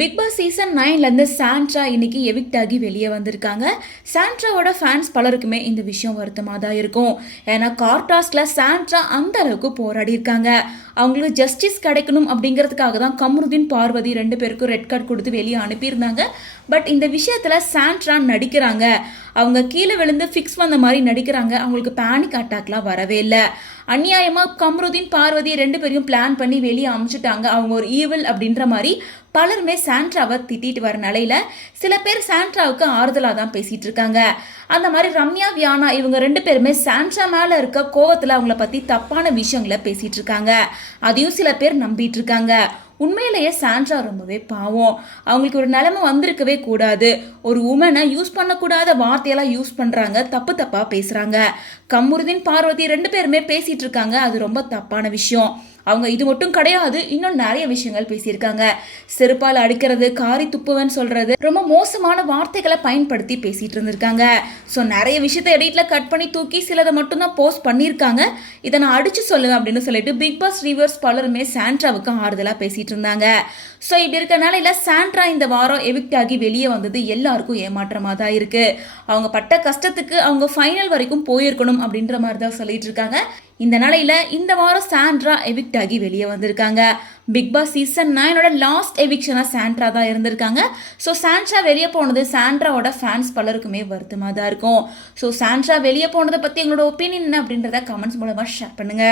Big Boss season 9லேருந்து Sandra இன்னைக்கு evict ஆகி வெளியே வந்திருக்காங்க. சாண்ட்ராவோட ஃபேன்ஸ் பலருக்குமே இந்த விஷயம் வருத்தமாக தான் இருக்கும். ஏன்னா கார்டாஸ்கில் சாண்ட்ரா அந்த அளவுக்கு போராடி இருக்காங்க. அவங்களுக்கு ஜஸ்டிஸ் கிடைக்கணும் அப்படிங்கிறதுக்காக தான் கம்ருதீன், பார்வதி 2 பேருக்கும் ரெட் கார்டு கொடுத்து வெளியே அனுப்பியிருந்தாங்க. பட் இந்த விஷயத்தில் சாண்ட்ரா நடிக்கிறாங்க. அவங்க கீழே விழுந்து ஃபிக்ஸ் வந்த மாதிரி நடிக்கிறாங்க. அவங்களுக்கு பேனிக் அட்டாக்லாம் வரவே இல்லை. அநியாயமாக கம்ருதீன், பார்வதி 2 பேரையும் பிளான் பண்ணி வெளியே அமுச்சுட்டாங்க. அவங்க ஒரு ஈவில் அப்படின்ற மாதிரி பலருமே சாண்ட்ராவை திட்டிட்டு வர நிலையில சில பேர் சாண்ட்ராவுக்கு ஆறுதலாக தான் பேசிட்டு இருக்காங்க. அந்த மாதிரி ரம்யா, வியானா இவங்க 2 பேருமே சாண்ட்ரா மேல இருக்க கோவத்தில் அவங்கள பத்தி தப்பான விஷயங்களை பேசிட்டு இருக்காங்க. அதையும் சில பேர் நம்பிட்டு இருக்காங்க. உண்மையிலேயே சாண்ட்ரா ரொம்பவே பாவம். அவங்களுக்கு ஒரு நிலைமை வந்திருக்கவே கூடாது. ஒரு உமனை யூஸ் பண்ணக்கூடாத வார்த்தையெல்லாம் யூஸ் பண்றாங்க, தப்பு தப்பா பேசுறாங்க. கம்ருதீன், பார்வதி 2 பேருமே பேசிட்டு இருக்காங்க. அது ரொம்ப தப்பான விஷயம். அவங்க இது மட்டும் கிடையாது, இன்னும் நிறைய விஷயங்கள் பேசியிருக்காங்க. செருப்பால் அடிக்கிறது, காரி துப்புவன்னு சொல்றது, ரொம்ப மோசமான வார்த்தைகளை பயன்படுத்தி பேசிட்டு இருந்திருக்காங்க. ஸோ நிறைய விஷயத்தை எடிட்ல கட் பண்ணி தூக்கி சிலதை மட்டும்தான் போஸ்ட் பண்ணியிருக்காங்க. இதை நான் அடிச்சு சொல்லுவேன் அப்படின்னு சொல்லிட்டு பிக் பாஸ் ரிவ்யூவர்ஸ் பலருமே சாண்ட்ராவுக்கு ஆறுதலாக பேசிட்டு இருந்தாங்க. ஸோ இப்படி இருக்கனால இல்லை, சாண்ட்ரா இந்த வாரம் எவிக்ட் ஆகி வெளியே வந்தது எல்லாருக்கும் ஏமாற்றமாக தான் இருக்கு. அவங்க பட்ட கஷ்டத்துக்கு அவங்க ஃபைனல் வரைக்கும் போயிருக்கணும் அப்படின்ற மாதிரி தான் சொல்லிட்டு இருக்காங்க. இந்த நிலையில இந்த வாரம் சாண்ட்ரா எவிக்ட் ஆகி வெளியே வந்திருக்காங்க. பிக் பாஸ் சீசன் 9ஓட லாஸ்ட் எவிக்ஷனா சாண்ட்ரா தான் இருந்திருக்காங்க. ஸோ சாண்ட்ரா வெளியே போனது சாண்ட்ராவோட ஃபேன்ஸ் பலருக்குமே வருத்தமாக தான் இருக்கும். ஸோ சாண்ட்ரா வெளியே போனதை பற்றி எங்களோட ஒப்பீனியன் என்ன அப்படின்றத கமெண்ட்ஸ் மூலமாக ஷேர் பண்ணுங்க.